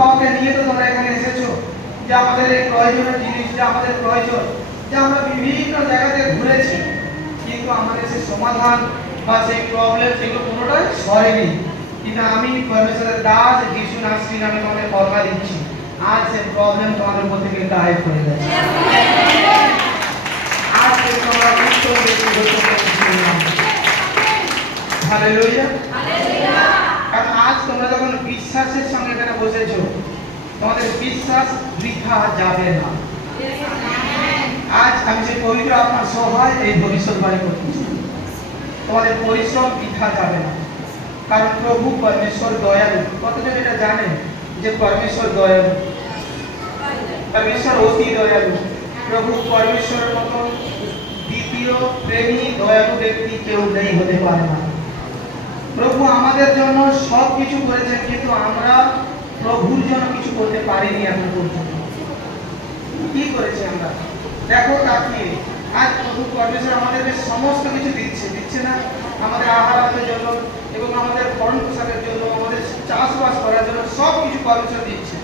বাবাকে নিয়ে তো তোমরা এখানে এসেছ। যে আমাদের এই প্রয়োজনীয় জিনিস, যে আমাদের প্রয়োজন, যে আমরা বিভিন্ন জায়গাতে ঘুরেছি, কিন্তু আমাদের সেই সমাধান বা সেই প্রবলেম সেগুলো কোনোটাই সরেনি। কিন্তু আমি পরমেশ্বরের দাস যিশু নাসরি নামে তোমাদের কথা দিচ্ছি। আজ সেই প্রবলেম তোমাদের মধ্যে থেকে গায়েব হয়ে গেছে আজ থেকে আজ তোমরা যখন বিশ্বাসের সঙ্গে এখানে বসেছো, তোমাদের বিশ্বাস বৃথা যাবে না। আজ আমি যে পবিত্র আপনার সভায় এই ভবিষ্যৎবাণী করতেছি তোমাদের পরিশ্রম বৃথা যাবে না। কারণ প্রভু পরমেশ্বর দয়ালু। কতজন এটা জানেন যে পরমেশ্বর দয়ালু? পরমেশ্বর অতি দয়ালু। প্রভু পরমেশ্বরের মতো দ্বিতীয় প্রেমী দয়ালু ব্যক্তি কেউ নেই হতে পারে না। প্রভু আমাদের জন্য সব কিছু করেছেন, কিন্তু আমরা প্রভুর জন্য কিছু করতে পারিনি এখন পর্যন্ত। কি করেছি আমরা? দেখো তাকিয়ে। আজ প্রভু পরমেশ্বর আমাদেরকে সমস্ত কিছু দিচ্ছে দিচ্ছে না? আমাদের আহারের জন্য এবং আমাদের ভরণ পোশাকের জন্য, আমাদের চাষবাস করার জন্য সব কিছু পরমেশ্বর দিচ্ছে।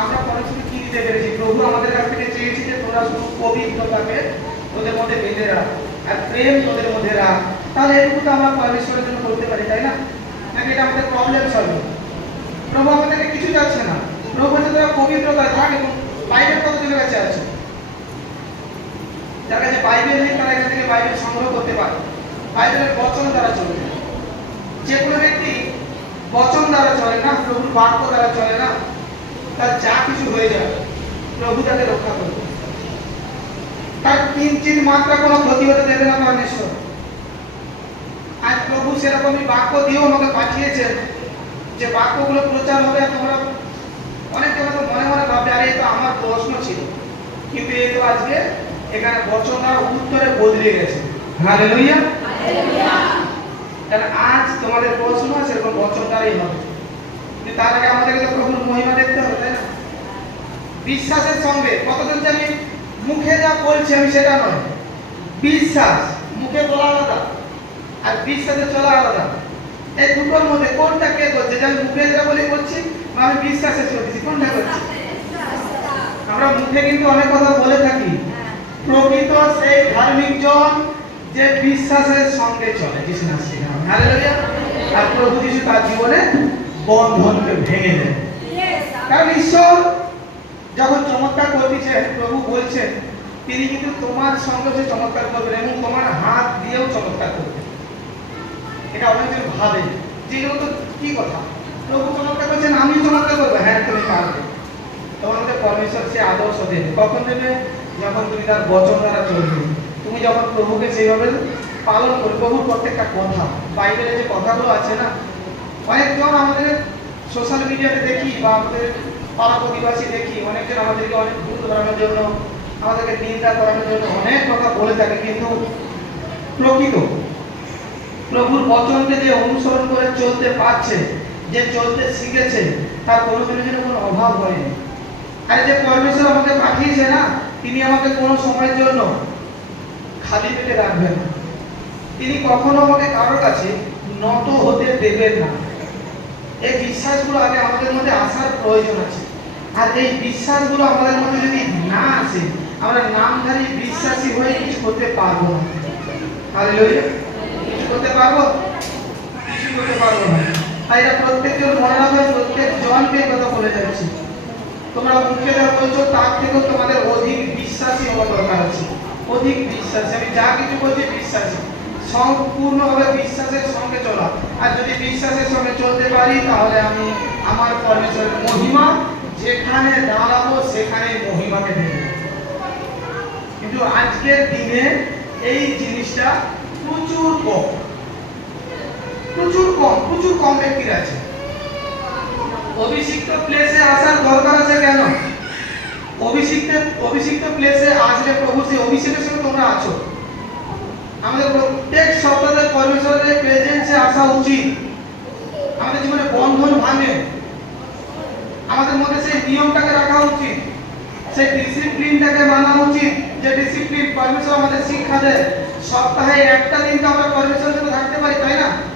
আমরা পরমেশ্বর কি দিতে পেরেছি? প্রভু আমাদের কাছ থেকে চেয়েছি যে তোমরা শুধু পবিত্রতাকে তোদের মধ্যে বেঁধে রাখ আর প্রেম তোদের মধ্যে রাখ। তাহলে এটুকু তো আমরা পরমেশ্বরের জন্য করতে পারি, তাই না? নাকি এটা আমাদের প্রবলেম সলভ প্রভু আমাদেরকে কিছু যাচ্ছে না। প্রভু বলছে, তোরা পবিত্রতা থাক এবং বাইবেল কতজনের কাছে আছে? যার কাছে বাইবেল নেই, তারা এখান থেকে বাইবেল সংগ্রহ করতে পারে। বাইবেলের বচন দ্বারা চলবে যে কোনো ব্যক্তি বচন দ্বারা চলে না, প্রভুর বাক্য দ্বারা চলে না, তার যা কিছু হয়ে যায়, প্রভু তাকে রক্ষা করবে। তার কিঞ্চিত মাত্রা কোনো ক্ষতি হতে দেবে না পরমেশ্বর। আজ প্রভু সেরকমই বাক্য দিয়েও আমাকে পাঠিয়েছেন যে বাক্যগুলো প্রচার হবে তোমরা অনেকে হয়তো মনে মনে ভাববে আরে এ তো আমার প্রশ্ন ছিল। কিন্তু এই তো আজকে এখানে বচন দ্বারা উত্তরে বদলে গেছে। হালেলুইয়া আজ তোমাদের প্রশ্ন সেরকম বচন দ্বারাই হবে। কিন্তু তার আগে আমাদেরকে তো প্রভুর মহিমা দেখতে হবে তাই না? বিশ্বাসের সঙ্গে কতজন জানি মুখে যা বলছি আমি সেটা নয়। বিশ্বাস মুখে বলা আলাদা। আর বিশ্বাসে চলা আলাদা। এই দুটোর মধ্যে কোনটা কে করছে? যে মুখে যেটা বলে করছি, বা আমি বিশ্বাসে চলছি কোনটা করছি? আমরা মুখে কিন্তু অনেক কথা বলে থাকি। প্রকৃত সেই ধার্মিক জন যে বিশ্বাসের সঙ্গে চলে। নাসি হালেলুয়া আর প্রভু যিশু তার জীবনে বন্ধনকে ভেঙে দেয় কারণ ঈশ্বর যখন চমৎকার করতেছেন, প্রভু বলছেন, তিনি কিন্তু তোমার সঙ্গে সে চমৎকার করবেন এবং তোমার হাত দিয়েও চমৎকার করবেন। এটা অনেকজন ভাবে। যে তো কি কথা? প্রভু চমৎকার করছেন আমিও চমৎকার করব হ্যাঁ তুমি পারবে। তোমাদের পরমেশ্বর সে আদর্শ দেবে। কখন দেবে? যখন তুমি তার বচন দ্বারা চলবে। তুমি যখন প্রভুকে সেইভাবে পালন করবে, প্রভুর প্রত্যেকটা কথা। বাইবেলে যে কথাগুলো আছে না, অনেকজন আমাদের সোশ্যাল মিডিয়াতে দেখি বা আমাদের পাড়া প্রতিবাসী দেখি, অনেকজন আমাদেরকে অনেক ভুল ধরানোর জন্য, আমাদেরকে নিন্দা করানোর জন্য অনেক কথা বলে থাকে, কিন্তু প্রকৃত প্রভুর বচনকে যে অনুসরণ করে চলতে পারছে, যে চলতে শিখেছে, তার কোনো দিনের জন্য কোনো অভাব হয়নি। আর যে পরমেশ্বর আমাকে পাঠিয়েছে না, তিনি আমাকে কোনো সময়ের জন্য খালি পেটে রাখবেন না। তিনি কখনো আমাকে কারোর কাছে নত হতে দেবেন না। এই বিশ্বাসগুলো আগে আমাদের মধ্যে আসার প্রয়োজন আছে। আর এই বিশ্বাসগুলো আমাদের মধ্যে যদি না আসে, আমরা নামধারী বিশ্বাসী হয়ে কিছু করতে পারব না। করতে পারব? কিছু করতে পারব না। তাই এটা প্রত্যেকজন মনে রাখবে, প্রত্যেক জনকে কথা বলে যাচ্ছি। তোমরা মুখে যা বলছো, তার থেকেও তোমাদের অধিক বিশ্বাসী হওয়া দরকার আছে। অধিক বিশ্বাসী। আমি যা কিছু বলছি বিশ্বাসী। সম্পূর্ণভাবে বিশ্বাসের সঙ্গে চলা। আর যদি বিশ্বাসের সঙ্গে চলতে পারি, তাহলে আমি আমার পরমেশ্বরের মহিমা যেখানে দাঁড়াবো সেখানে মহিমাকে দেব। কিন্তু আজকের দিনে এই জিনিসটা প্রচুর কম। প্রচুর কম প্রচুর কম ব্যক্তির আছে। অভিষিক্ত প্লেসে আসার দরকার আছে কেন? অভিষিক্ত অভিষিক্ত প্লেসে আসলে প্রভু, সেই অভিষেকের সঙ্গে তোমরা আছো। আমাদের প্রত্যেক সপ্তাহে পরমেশ্বরের প্রেজেন্সে আসা উচিত। আমাদের জীবনে বন্ধন ভাঙে। আমাদের মধ্যে সেই নিয়মটাকে রাখা উচিত। সেই ডিসিপ্লিনটাকে মানা উচিত। যে ডিসিপ্লিন পরমেশ্বর আমাদের শিক্ষা দেয়। সপ্তাহে একটা দিন তো আমরা পরমেশ্বরের সাথে থাকতে পারি, তাই না?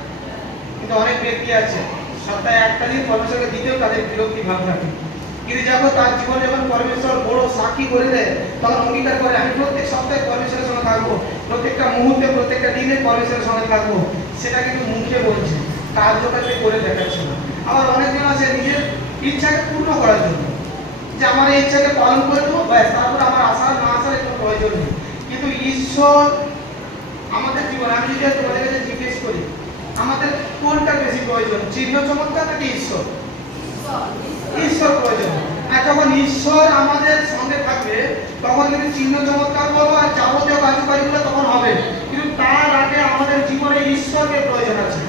কিন্তু অনেক ব্যক্তি আছে, সপ্তাহে একটা দিন পরমেশ্বরকে দিতেও তাদের বিরক্তি ভাব থাকে। কিন্তু যখন তার জীবনে যখন পরমেশ্বর বড় সাক্ষী করে দেয়, তখন অঙ্গীকার করে, আমি প্রত্যেক সপ্তাহে পরমেশ্বরের সঙ্গে থাকব, প্রত্যেকটা মুহূর্তে, প্রত্যেকটা দিনে পরমেশ্বরের সঙ্গে থাকব। সেটা কিন্তু মুখে বলছে কার্যকালে করে দেখাচ্ছে না। আবার অনেকজন আছে নিজের ইচ্ছাকে পূর্ণ করার জন্য, যে আমার এই ইচ্ছাকে পালন করে দেবো ব্যাস, তারপর আমার আসার না আসার কোনো প্রয়োজন নেই। কিন্তু ঈশ্বর আমাদের জীবনে, আমি যদি তোমাদের আমাদের কোনটা বেশি প্রয়োজন, চিহ্ন চমৎকার নাকি ঈশ্বর? ঈশ্বর প্রয়োজন। আর যখন ঈশ্বর আমাদের সঙ্গে থাকবে, তখন কিন্তু চিহ্ন চমৎকার বলব আর যাবতীয় কার্যকারীগুলো তখন হবে। কিন্তু তার আগে আমাদের জীবনে ঈশ্বরকে প্রয়োজন আছে।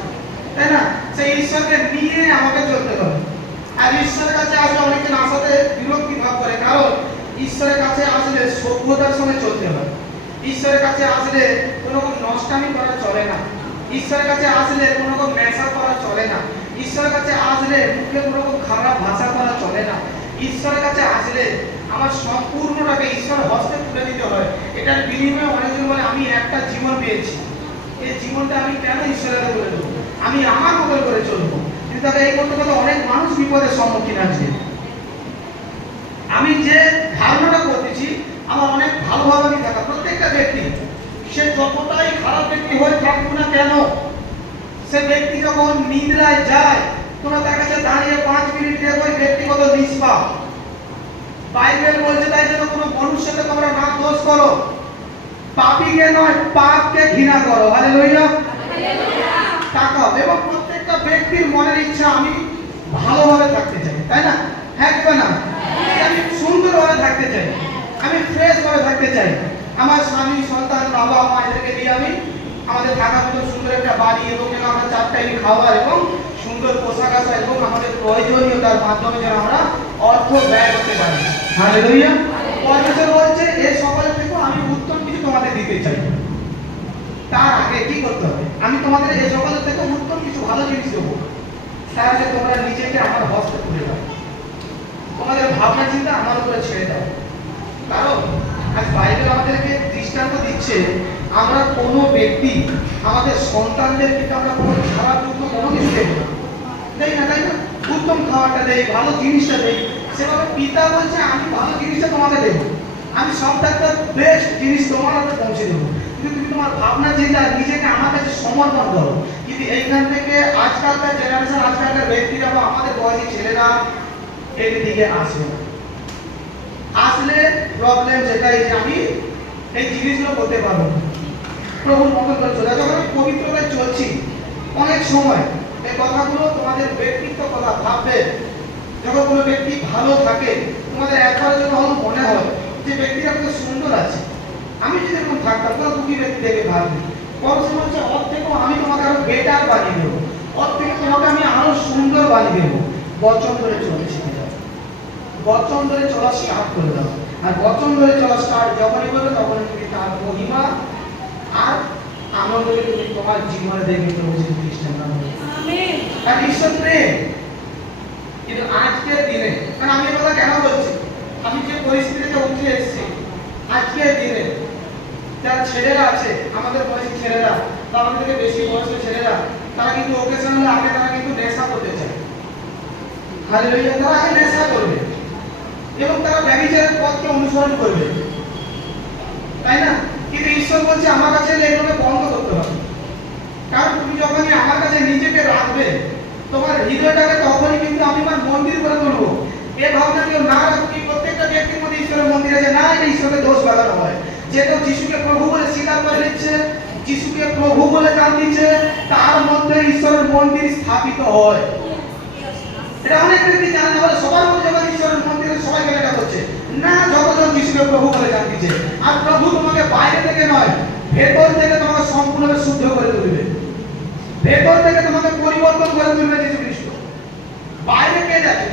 তাই না? সেই ঈশ্বরকে নিয়ে আমাকে চলতে হবে। আর ঈশ্বরের কাছে আসলে অনেকজন আসাতে বিরক্তি ভাব করে। কারণ ঈশ্বরের কাছে আসলে সভ্যতার সঙ্গে চলতে হয়। ঈশ্বরের কাছে আসলে কোনো নষ্টামি করা চলে না। ঈশ্বরের কাছে আসলে কোনো রকম নেশা করা চলে না। ঈশ্বরের কাছে আসলে মুখে কোনো রকম খারাপ ভাষা করা চলে না। ঈশ্বরের কাছে আসলে আমার সম্পূর্ণটাকে ঈশ্বর হস্তে তুলে দিতে হয়। এটার বিনিময়ে অনেকজন বলে আমি একটা জীবন পেয়েছি। এই জীবনটা আমি কেন ঈশ্বরের কাছে দেবো আমি আমার মতো করে চলবো? কিন্তু তাকে এই করতে করতে অনেক মানুষ বিপদের সম্মুখীন আছে। আমি যে ধারণাটা করতেছি, আমার অনেক ভালোভাবে আমি থাকা প্রত্যেকটা ব্যক্তি সে যতটাই খারাপ ব্যক্তি হয়ে থাকুক না কেন সে ব্যক্তি যখন নিদ্রায় যায় তোমরা তার কাছে দাঁড়িয়ে পাঁচ মিনিট দেখো ওই ব্যক্তিগত নিষ্পাপ বাইবেল বলছে তাই যেন কোনো মনুষ্যকে তোমরা না দোষ করো। পাপীকে নয় পাপকে ঘৃণা করো। হালেলুয়া তাকাও। এবং প্রত্যেকটা ব্যক্তির মনের ইচ্ছা আমি ভালোভাবে থাকতে চাই তাই না? হ্যাঁ কি না? আমি সুন্দরভাবে থাকতে চাই। আমি ফ্রেশ ভাবে থাকতে চাই। আমার স্বামী সন্তান বাবা মা এদেরকে নিয়ে আমি আমাদের থাকার মতো সুন্দর একটা বাড়ি এবং যেন আমরা চার টাইম খাবার এবং সুন্দর পোশাক আশাক এবং আমাদের প্রয়োজনীয়তার মাধ্যমে যেন আমরা অর্থ ব্যয় করতে পারি। হালেলুয়া। পরমেশ্বর বলছে এই সকলের থেকে আমি উত্তম কিছু তোমাদের দিতে চাই। তার আগে কি করতে হবে? আমি তোমাদের এই সকলের থেকে উত্তম কিছু ভালো জিনিস দেবো। তার আগে তোমরা নিজেকে আমার হস্তে তুলে দাও। তোমাদের ভাবনা চিন্তা আমার উপরে ছেড়ে দাও। কারণ আজ বাইবেল আমাদেরকে দৃষ্টান্ত দিচ্ছে, আমরা কোনো ব্যক্তি, আমাদের সন্তানদের আমরা কোনো খারাপ যুক্ত কোনো কিছু দেবো না। না, তাই না? উত্তম খাবারটা দেই, ভালো জিনিসটা দেই। সেভাবে পিতা বলছে, আমি ভালো জিনিসটা তোমাকে দেবো। আমি সবটা একটা বেস্ট জিনিস তোমার হাতে পৌঁছে দেবো। কিন্তু তুমি তোমার ভাবনা, চিন্তা নিজেকে আমার কাছে সমর্পণ করো। কিন্তু এইখান থেকে আজকালকার জেনারেশন আজকালকার ব্যক্তিরা বা আমাদের বয়সী ছেলেরা এর দিকে আসবে না। আসলে প্রবলেম সেটাই যে আমি এই জিনিসগুলো করতে পারব। প্রভুর মতন করে চলে যখন আমি পবিত্রতায় চলছি। অনেক সময় এই কথাগুলো তোমাদের ব্যক্তিত্ব কথা ভাববে। যখন কোনো ব্যক্তি ভালো থাকে, তোমাদের একবারের জন্য হয়তো মনে হয় যে ব্যক্তিটা কত সুন্দর আছে, আমি যদি এরকম থাকতাম কোনো দুঃখী ব্যক্তি দেখে ভাবি পরশুর হচ্ছে ওর থেকেও আমি তোমাকে আরও বেটার বানিয়ে দেবো। ওর থেকে তোমাকে আমি আরও সুন্দর বানিয়ে দেবো। বচন করে চলে শিখে যাও বচন ধরে চলা স্টার্ট করে দাও আর বচন ধরে চলা স্টার্ট যখনই করবে তখনই তুমি তার মহিমা আর আনন্দকে তুমি তোমার জীবনে দেখবে প্রভু যীশু খ্রিস্টের নামে আর ঈশ্বর প্রেম। কিন্তু আজকের দিনে কারণ আমি কথা কেন বলছি? আমি যে পরিস্থিতিতে উঠে এসেছি আজকের দিনে যারা ছেলেরা আছে আমাদের বয়সী ছেলেরা বা আমাদের থেকে বেশি বয়স্ক ছেলেরা তারা কিন্তু ওকেশনাল আগে তারা কিন্তু নেশা করতে চায়। হালেলুয়া তারা আগে নেশা করবে। এবং তারা ব্যভিচারের পথকে অনুসরণ করবে। তাই না? কিন্তু ঈশ্বর বলছে, আমার কাছে এলে এগুলোকে বন্ধ করতে হবে। কারণ তুমি যখনই আমার কাছে নিজেকে রাখবে, তোমার হৃদয়টাকে তখনই কিন্তু আমি আমার মন্দির করে তুলবো। এ ভাবনা কেউ না রাখো প্রত্যেকটা ব্যক্তির মধ্যে ঈশ্বরের মন্দির আছে। না, এটা ঈশ্বরের দোষ লাগানো হয়। যে কেউ যিশুকে প্রভু বলে স্বীকার করে নিচ্ছে, যিশুকে প্রভু বলে জান দিচ্ছে, তার মধ্যে ঈশ্বরের মন্দির স্থাপিত হয়। এটা অনেক ব্যক্তি জানে না সবার মধ্যে গেলে এটা করছে না, যতজন যিশুকে প্রভু বলে জান আর প্রভু তোমাকে বাইরে থেকে নয়, ভেতর থেকে তোমাকে সম্পূর্ণভাবে শুদ্ধ করে তুলবে। ভেতর থেকে তোমাকে পরিবর্তন করে তুলবে যিশু খ্রিস্ট বাইরে কে যাচ্ছে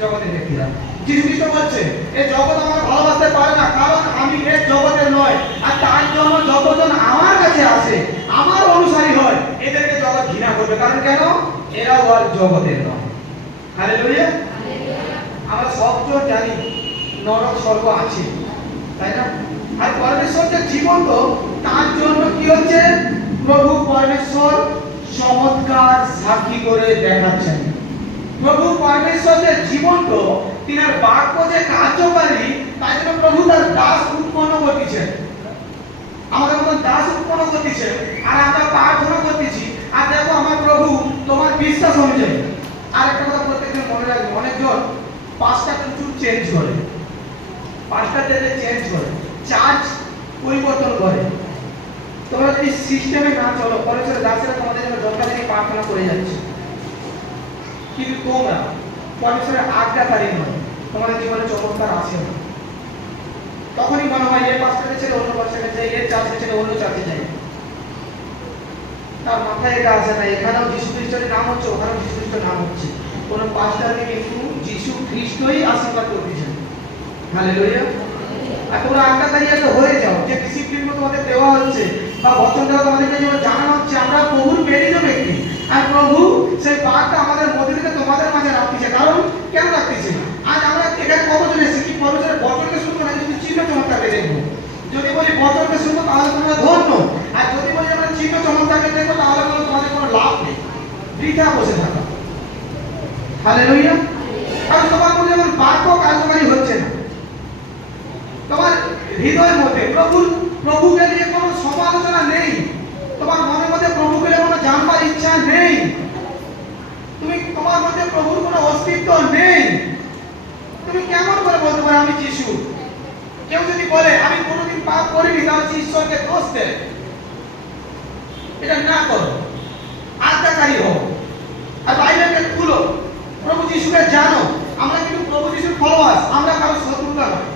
জগতের ব্যক্তিরা যিশু খ্রিস্ট বলছে এই জগৎ আমাকে ভালোবাসতে পারে না, কারণ আমি এই জগতের নয়, আর তার জন্য যতজন আমার কাছে আসে আমার অনুসারী হয়, এদেরকে জগৎ ঘৃণা করবে। কারণ কেন? এরাও আর জগতের নয়। হালেলুয়া। আমরা সবজন জানি নরক স্বর্গ আছে। তাই না? আর পরমেশ্বর যে জীবন তো তার জন্য কি হচ্ছে? প্রভু পরমেশ্বর চমৎকার সাক্ষী করে দেখাচ্ছেন। প্রভু পরমেশ্বর যে জীবন্ত তিনার বাক্য যে কার্যকারী তাই জন্য প্রভু তার দাস উৎপন্ন করতেছেন। আমাদের মতন দাস উৎপন্ন করতেছে, আর আমরা প্রার্থনা করতেছি, আর দেখো আমার প্রভু তোমার বিশ্বাস অনুযায়ী। আর একটা কথা প্রত্যেকদিন মনে রাখবে, অনেকজন পাঁচটা কিছু চেঞ্জ করে। পাঁচটা তেলে চেঞ্জ করে। চার্জ পরিবর্তন করে। তোমরা যদি সিস্টেমে না চলো পরেশ্বরের দাসেরা তোমাদের জন্য যথাযথ প্রার্থনা করে যাচ্ছে। কিন্তু তোমরা পরমেশ্বরের আজ্ঞাকারী নয়। তোমাদের জীবনে চমৎকার আসে না তখনই মনে হয় এ পাঁচটাকে ছেড়ে অন্য পাঁচটাকে যাই এর চার্চে ছেড়ে অন্য চার্জে যাই। তার মাথায় এটা আসে না, এখানেও যিশু খ্রিস্টের নাম হচ্ছে, ওখানেও যিশু খ্রিস্টের নাম হচ্ছে। কোনো পাঁচটাকে কিন্তু যিশু খ্রিস্টই আশীর্বাদ করতেছেন হালেলুয়া। আর তোমরা একটা হয়ে যাও, যে ডিসিপ্লিন তোমাদের দেওয়া হচ্ছে বা বচন দেওয়া তোমাদেরকে যেন জানানো হচ্ছে, আমরা প্রভুর প্রেরিত ব্যক্তি। আর প্রভু সেই বার্তা আমাদের মধ্যে থেকে তোমাদের মাঝে রাখতেছে কারণ কেন রাখতেছে আজ আমরা এখানে কতজন এসেছি? কি পরমেশ্বরের বচনকে শুনব না কিন্তু চিহ্ন চমৎকারকে দেখব? যদি বলি বচনকে শুনব, তাহলে তোমরা ধন্য। আর যদি বলি আমরা চিহ্ন চমৎকারকে দেখব, তাহলে কোনো তোমাদের কোনো লাভ নেই। বৃথা বসে থাকা। হালেলুয়া। কারণ তোমার মধ্যে বাক্য কার্যকারী হচ্ছে তোমার হৃদয়ের মধ্যে প্রভুর, প্রভুকে নিয়ে কোনো সমালোচনা নেই। তোমার মনের মধ্যে প্রভুকে নিয়ে কোনো জানবার ইচ্ছা নেই। তুমি তোমার মধ্যে প্রভুর কোনো অস্তিত্ব নেই। তুমি কেমন করে বলতে পারো আমি যিশু? কেউ যদি বলে, আমি কোনোদিন পাপ করিনি, তাহলে ঈশ্বরকে দোষ এটা না করো। আজ্ঞাকারী খুলো যিশুকে জানো, আমরা কিন্তু প্রভু যিশুর ফলোয়ার্স আমরা কারও শত্রুতা নয়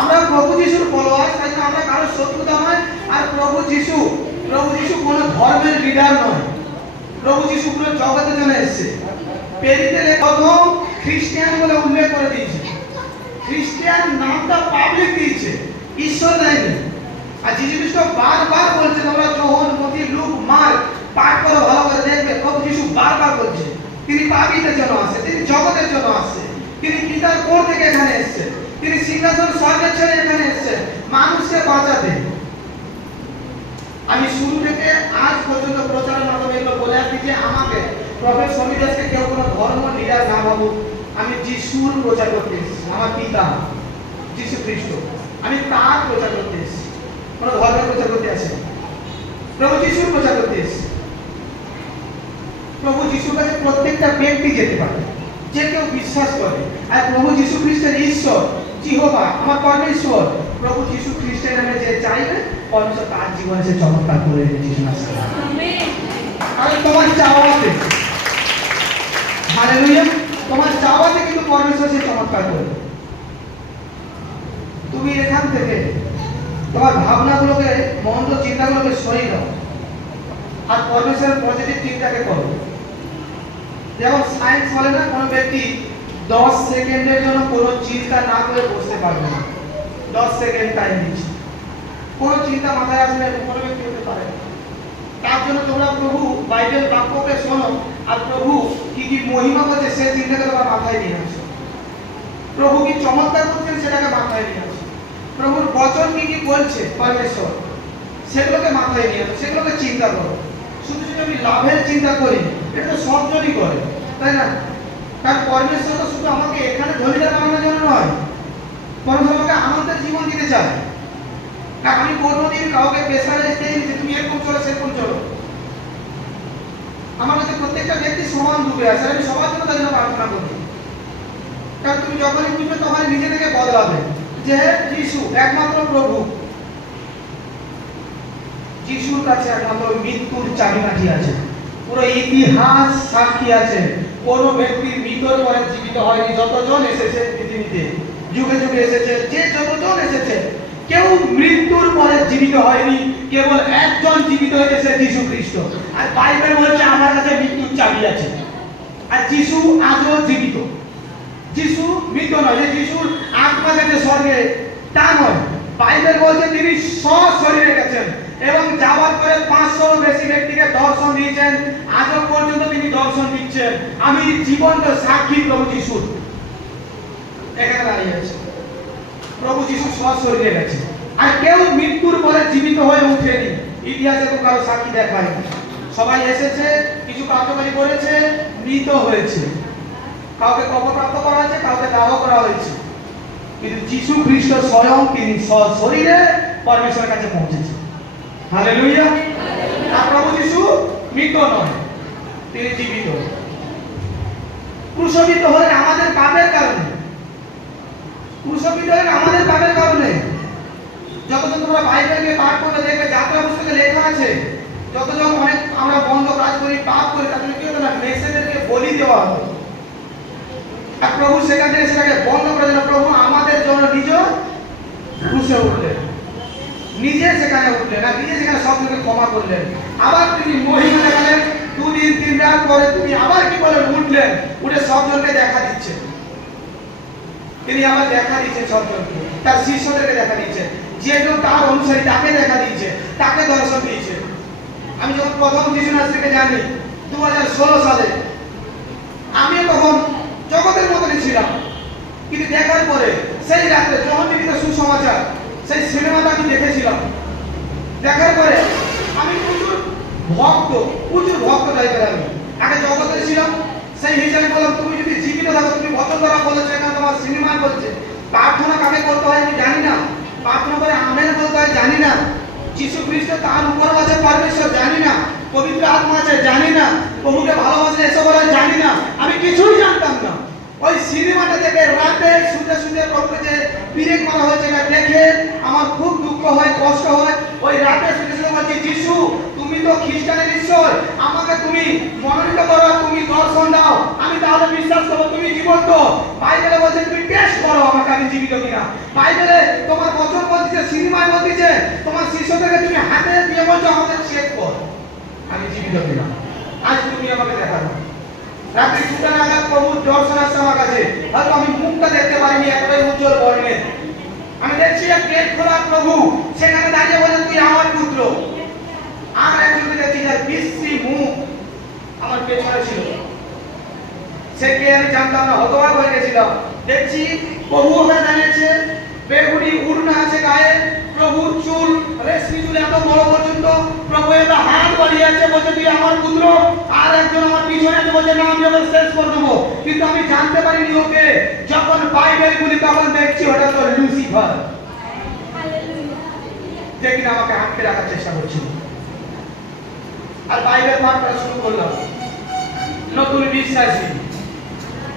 আমরা প্রভু যিশুর ফলোয়ার্স তাই আমরা কারও শত্রুতা নয় আর প্রভু যিশু প্রভু যিশু কোনো ধর্মের লিডার নয়। প্রভু যিশু পুরো জগতের জন্য এসেছে। পেরিতে প্রথম খ্রিস্টিয়ান বলে উল্লেখ করে দিয়েছে। খ্রিস্টিয়ান নামটা পাবলিক দিয়েছে, ঈশ্বর দেয়নি। আর যিশু খ্রিস্ট বারবার বলছে তোমরা যোহন মতি লুক মার্ক পাঠ করো ভালো করে দেখবে প্রভু যিশু বারবার বলছে তিনি পাপীদের জন্য আসে তিনি জগতের জন্য আসে তিনি পিতার কোর থেকে এখানে এসেছেন। তিনি সিংহাসন স্বর্গের ছেড়ে এখানে এসেছেন। মানুষকে বাঁচাতে। আমি শুরু থেকে আজ পর্যন্ত প্রচারের মাধ্যমে এগুলো বলে আসছি যে আমাকে প্রফেট সমিদাসকে কেউ কোনো ধর্ম লিডার না ভাবুক। আমি যিশুর প্রচার করতে এসেছি, আমার পিতা যিশু খ্রিস্ট। আমি তার প্রচার করতে এসেছি। কোনো ধর্মের প্রচার করতে আসি প্রভু যিশুর প্রচার করতে এসেছি। প্রভু যিশুর কাছে প্রত্যেকটা ব্যক্তি যেতে পারে, যে কেউ বিশ্বাস করে। আর প্রভু যিশু খ্রিস্টের ঈশ্বর জিহোবা আমার পরমেশ্বর। প্রভু যিশু খ্রিস্টের নামে যে চাইবে, পরমেশ্বর তার জীবনে সে চমৎকার করে। আর তোমার চাওয়াতে, হালেলুয়া, তোমার চাওয়াতে কিন্তু পরমেশ্বর সে চমৎকার করবে তুমি এখান থেকে তোমার ভাবনাগুলোকে, মন্দ চিন্তাগুলোকে সরিয়ে দাও আর পরমেশ্বরের পজিটিভ চিন্তাকে করো। যেমন সায়েন্স বলে না, কোনো ব্যক্তি দশ সেকেন্ডের জন্য কোনো চিন্তা না করে বসতে পারবে না। দশ সেকেন্ড টাইম দিচ্ছি। কোনো চিন্তা মাথায় আসলে কোনো ব্যক্তি হতে পারে তার জন্য তোমরা প্রভু বাইবেল বাক্যকে শোনো, আর প্রভু কি কি মহিমা করছে সে চিন্তাকে তোমার মাথায় নিয়ে আসো। প্রভু কি চমৎকার করছেন সেটাকে মাথায় নিয়ে আসো। প্রভুর বচন কি কি বলছে, পরমেশ্বর, সেগুলোকে মাথায় নিয়ে আসো, সেগুলোকে চিন্তা করো। শুধু যদি আমি লাভের চিন্তা করি এটা তো করে, তাই না? কারণ পরমেশ্বর তো শুধু আমাকে এখানে ধনীরা বানানোর জন্য নয় পরমেশ্বর আমাকে আনন্দের জীবন দিতে চায়। না, আমি কোনোদিন কাউকে প্রেসারাইজ দেইনি যে তুমি এরকম চলো, সেরকম চলো। আমার কাছে প্রত্যেকটা ব্যক্তি সমান ডুবে আছে আমি সবার জন্য তার জন্য প্রার্থনা করি কারণ তুমি যখনই বুঝবে তখনই নিজে থেকে বদলাবে যে যিশু, একমাত্র প্রভু। যিশুর কাছে একমাত্র মৃত্যুর চাবিকাঠি আছে। পুরো ইতিহাস সাক্ষী আছে। কোন ব্যক্তি মৃত্যুর পরে জীবিত হয়নি। যতজন এসেছে পৃথিবীতে, যুগে যুগে এসেছে, যে যতজন এসেছে, কেউ মৃত্যুর পরে জীবিত হয়নি। কেবল একজন জীবিত হয়েছে যিশু খ্রিস্ট। আর বাইবেল বলছে, আমার কাছে মৃত্যুর চাবি আছে। আর যিশু আজও জীবিত। যিশু মৃত নয়, যে যিশুর আত্মা গেছে স্বর্গে তা নয় বাইবেল বলছে, তিনি সশরীরে গেছেন। এবং যাওয়ার পরে পাঁচশো বেশি ব্যক্তিকে দর্শন দিয়েছেন। আজও পর্যন্ত তিনি দর্শন দিচ্ছেন। আমি জীবন্ত সাক্ষী প্রভু যিশুর এখানে দাঁড়িয়ে আছে প্রভু যিশু সশরীরে গেছে আর কেউ মৃত্যুর পরে জীবিত হয়ে উঠেনি। ইতিহাসে তো কারও সাক্ষী দেখায়নি সবাই এসেছে, কিছু কার্যকারী করেছে, মৃত হয়েছে। কাউকে কবরপ্রাপ্ত করা হয়েছে, কাউকে দাহ করা হয়েছে। কিন্তু যিশু খ্রিস্ট স্বয়ং তিনি শরীরে পরমেশ্বরের কাছে পৌঁছেছে। হালেলুয়া। আর প্রভু যিশু মৃত নয়, তিনি জীবিত। ক্রুশবিদ্ধ হলেন আমাদের পাপের কারণে। ক্রুশবিদ্ধ হলেন আমাদের পাপের কারণে। যতজন তোমরা বাইবেলকে পাঠ করবে, দেখবে যাত্রা পুস্তকে লেখা আছে, যতজন অনেক আমরা বন্ধ কাজ করি, পাপ করি, তাদের কি হতো না, মেসেদেরকে বলি দেওয়া হতো। আর প্রভু সেখান থেকে সেটাকে বন্ধ করে দিল প্রভু আমাদের জন্য নিজ ক্রুশে উঠলেন। নিজে সেখানে উঠলেন আর নিজে সেখানে সব থেকে ক্ষমা করলেন। আবার তিনি মহিমা দেখালেন দুদিন, তিন রাত পরে তিনি আবার কি বলেন, উঠলেন, উঠে সবজনকে দেখা দিচ্ছেন। তিনি আবার দেখা দিচ্ছেন সবজনকে, তার শিষ্যদেরকে দেখা দিচ্ছেন। যে কেউ তার অনুসারী তাকে দেখা দিয়েছে তাকে দর্শন দিয়েছে আমি যখন প্রথম যিশু নাস্তিকে জানি দু হাজার ষোলো সালে, আমি তখন জগতের মতনই ছিলাম। কিন্তু দেখার পরে সেই রাত্রে যখন টিভিতে সুসমাচার সেই সিনেমাটা আমি দেখেছিলাম। দেখার পরে আমি প্রচুর ভক্ত প্রচুর ভক্ত টাইপের আমি। আগে জগতে ছিলাম, সেই হিসাবে বললাম, তুমি যদি জীবিত থাকো, তুমি বচন দ্বারা বলেছ এখানে তোমার সিনেমায় বলছে। প্রার্থনা কাকে করতে হয় আমি জানি না। প্রার্থনা করে আমেন বলতে হয় জানি না। যিশু খ্রিস্ট তার উপর আছে, পরমেশ্বর জানি না। পবিত্র আত্মা আছে, জানি না। প্রভুকে ভালোবাসে এসব জানি না। আমি কিছুই জানতাম না। ওই সিনেমাটা দেখে রাতে শুতে প্রভুকে যে বিরেক মারা হয়েছে না, দেখে আমার খুব দুঃখ হয়, কষ্ট হয়। ওই রাতে শুনে শুতে বলছি, যিশু, তুমি তো খ্রিস্টানের ঈশ্বর, আমাকে তুমি মনোনীত করো, তুমি দর্শন দাও। আমি তাহলে বিশ্বাস করব, তুমি জীবন্ত। বাইবেলে বলছে, তুমি টেস্ট করো আমাকে, আমি জীবিত কিনা। বাইবেলে তোমার বচন বলছে সিনেমায় বলছে তোমার শিষ্যদেরকে তুমি হাতে দিয়ে বলছো আমাকে চেক কর। আমি জীবিত কিনা। আজ তুমি আমাকে দেখাবো। রাত্রি দুটা নাগাদ প্রভুর দর্শন আসছে আমার কাছে। হয়তো আমি মুখটা দেখতে পারিনি এতটাই উজ্জ্বল বর্ণের। আমি দেখছি এক গেট খোলা প্রভু, সেখানে দাঁড়িয়ে বলে, তুই আমার পুত্র। আর একজনকে দেখছি যার বিশ্রী মুখ আমার পেছনে ছিল। সে কে আমি জানতাম না, হতবাক হয়ে গেছিলাম। দেখছি প্রভু ওখানে দাঁড়িয়েছে বেগুনি উড়না আছে গায়ে প্রভুর চুল, রেশমি চুল এত বড় পর্যন্ত প্রভু এটা হাত বাড়িয়ে আছে বলছে, তুই আমার পুত্র, আর একজন আমার পিছনে আছে বলছে, না, আমি ওকে শেষ করে দেবো। কিন্তু আমি জানতে পারিনি ওকে। যখন বাইবেল গুলি তখন দেখছি, ওটা তো লুসিফার যে আমাকে আটকে রাখার চেষ্টা করছিল। আর বাইবেল পাঠ শুরু করলাম। নতুন বিশ্বাসী।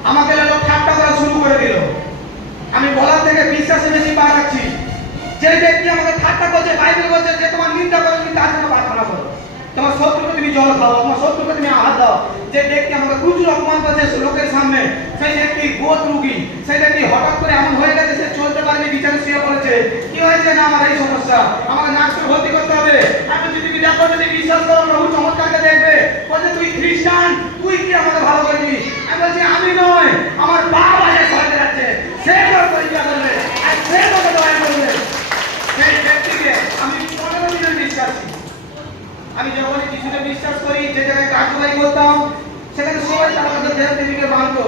আমাকে লোক ঠাট্টা করা শুরু করে দিল। আমি বলার থেকে বিশ্বাসে বেশি পা রাখছি। যে ব্যক্তি আমাকে ঠাট্টা করছে, বাইবেল বলছে যে তোমার নিন্দা করে, তুমি তার জন্য প্রার্থনা করো। তোমার শত্রুকে তুমি জল খাও, তোমার শত্রুকে তুমি আহার দাও। যে ব্যক্তি আমাকে প্রচুর অপমান করছে লোকের সামনে, সেই ব্যক্তি বোধ রুগী, সেই ব্যক্তি হঠাৎ করে এমন হয়ে গেছে, সে চলতে পারেনি, বিচারে শুয়ে পড়েছে। কি হয়েছে না? আমার এই সমস্যা। আমাকে নার্সকে ভর্তি করতে হবে। আমি যদি তুমি দেখো যদি বিশ্বাস করো প্রভু চমৎকারকে দেখবে বলছে তুই খ্রিস্টান তুই কি আমাকে ভালো করবি আমি বলছি আমি নয় আমার বাপ আছে সরকার যাচ্ছে সে তোর পরীক্ষা করবে আর সে তোকে দয়া করবে সেই ব্যক্তিকে আমি পনেরো দিনের বিশ্বাসী আমি যখন কিছুতে বিশ্বাস করি যে জায়গায় কার্যবাহী করতাম, সেখানে সবাই আমাকে দেহ দেবীকে মানতো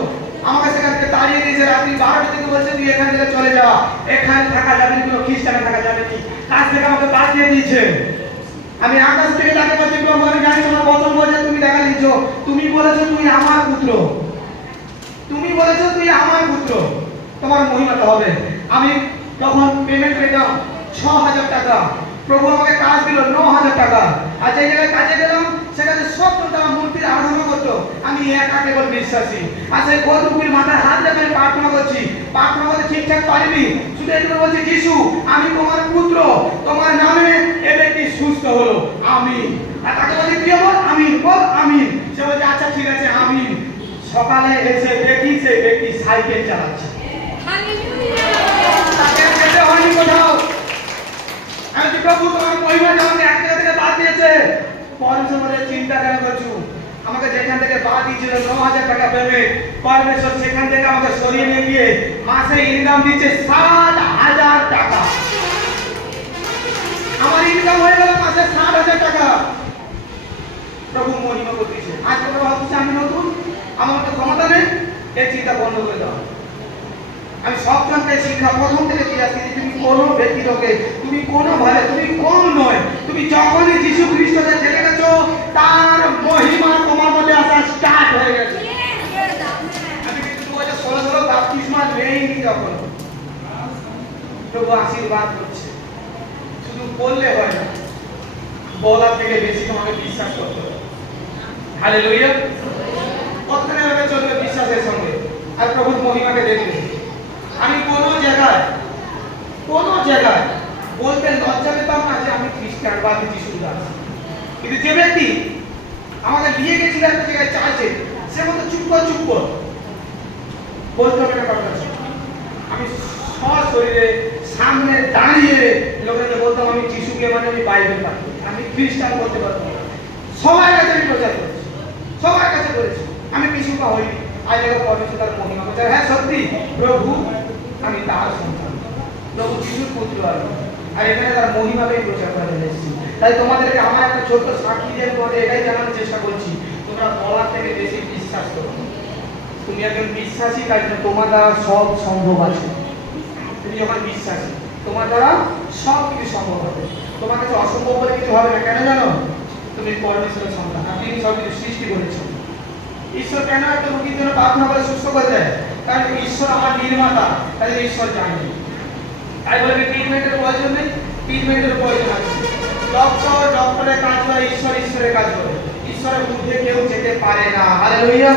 আমাকে সেখান থেকে তাড়িয়ে দিয়েছে, রাত্রি বারোটা থেকে বলছে, তুই এখান থেকে চলে যা। এখানে থাকা যাবে না কোনো খ্রিস্টানে থাকা যাবে কি? কাজ থেকে আমাকে পাঠিয়ে দিয়েছে। আমি আকাশ থেকে তাকে বলছি, প্রভু, আমি জানি তোমার বচন বলছে তুমি দেখা দিচ্ছ তুমি বলেছ তুই আমার পুত্র। তুমি বলেছ তুই আমার পুত্র। তোমার মহিমাটা হবে। আমি তখন পেমেন্ট পেতাম ছ হাজার টাকা। প্রভু আমাকে কাজ দিল ন হাজার টাকা। আর যে জায়গায় কাজে গেলাম, সেখানে সব তারা মূর্তির আরাধনা করতো। আমি একা কেবল বিশ্বাসী। আর সেই গৌতমপুরীর মাথায় হাত রেখে আমি প্রার্থনা করছি। প্রার্থনা করতে ঠিকঠাক পারিনি। শুধু এটুকু বলছি, যিশু, আমি তোমার পুত্র। তোমার নামে এ ব্যক্তি সুস্থ হলো। আমি আর তাকে বলছি প্রিয় বল আমি বল আমি সে বলছে আচ্ছা ঠিক আছে আমি সকালে এসে দেখি সেই ব্যক্তি সাইকেল চালাচ্ছে। আমি কি প্রভু, তোমার মহিমা আমাকে এক জায়গা থেকে বাদ দিয়েছে। পরমেশ্বরের চিন্তা কেন করছ? আমাকে যেখান থেকে বাদ দিয়েছিল ন হাজার টাকা পেমেন্ট পারমেশ্বর সেখান থেকে আমাকে সরিয়ে নিয়ে গিয়ে মাসে ইনকাম দিচ্ছে সাত হাজার টাকা। আমার ইনকাম হয়ে গেল মাসে সাত হাজার টাকা। প্রভু মহিমা করতেছে। আজকে তোমরা আমি নতুন, আমার তো ক্ষমতা নেই, এই চিন্তা বন্ধ করে দাও। আমি সবজনকে শিক্ষা প্রথম থেকে দিয়ে আসছি তুমি কোনো ব্যক্তিকে তুমি কোনো ভাবে তুমি কম নয়, তুমি যখনই যিশু খ্রিস্টকে জেনে গেছো, তার মহিমা তোমার মধ্যে আসা স্টার্ট হয়ে গেছে। আশীর্বাদ করছে। শুধু বললে হয় না, বলার থেকে বেশি তোমাকে বিশ্বাস করতে হবে। চলবে বিশ্বাসের সঙ্গে? আর প্রভুর মহিমাকে দেখবে আমি কোনো জায়গায় কোনো জায়গায় বলতে লজ্জা পেতাম না যে আমি খ্রিস্টান বা আমি যিশু দাস কিন্তু যে ব্যক্তি আমাকে নিয়ে গেছিল একটা জায়গায় চাইছে সে মতো চুপ কর চুপ কর। বলতে হবে না কাছে। আমি সশরীরে সামনে দাঁড়িয়ে লোকেদের বলতাম, আমি যিশুকে মানে আমি বাইবেল পাঠ আমি খ্রিস্টান বলতে পারব। সবার কাছে আমি প্রচার করেছি, সবার কাছে করেছি। আমি পিছুপা হইনি। আজ দেখো পরমেশ্বর তার মহিমা হ্যাঁ সত্যি, প্রভু আমি তার সন্তান। প্রভু যিশুর পুত্র আমি আর এখানে তার মহিমাকেই প্রচার করে এসেছি। তাই তোমাদেরকে আমার একটা ছোট্ট সাক্ষী দিয়ে তোমাদের এটাই জানানোর চেষ্টা করছি, তোমরা বলার থেকে বেশি বিশ্বাস করো তুমি একজন বিশ্বাসী, তাই তোমার দ্বারা সব সম্ভব আছে। তুমি যখন বিশ্বাসী, তোমার দ্বারা সব কিছু সম্ভব হবে। তোমার কাছে অসম্ভব বলে কিছু হবে না। কেন জানো? তুমি পরমেশ্বরের সন্তান। আর তিনি সব কিছু সৃষ্টি করেছেন। ঈশ্বর কেন একটা রোগীর জন্য প্রার্থনা করে সুস্থ করে দেয়? কারণ ঈশ্বর আমার নির্মাতা, তাহলে ঈশ্বর জানে। তাই বলে ট্রিটমেন্টের প্রয়োজন নেই? ট্রিটমেন্টের প্রয়োজন আছে। ডক্টর ডক্টরের কাজ করে, ঈশ্বর ঈশ্বরের কাজ করে। ঈশ্বরের মধ্যে কেউ যেতে পারে না। হালেলুয়া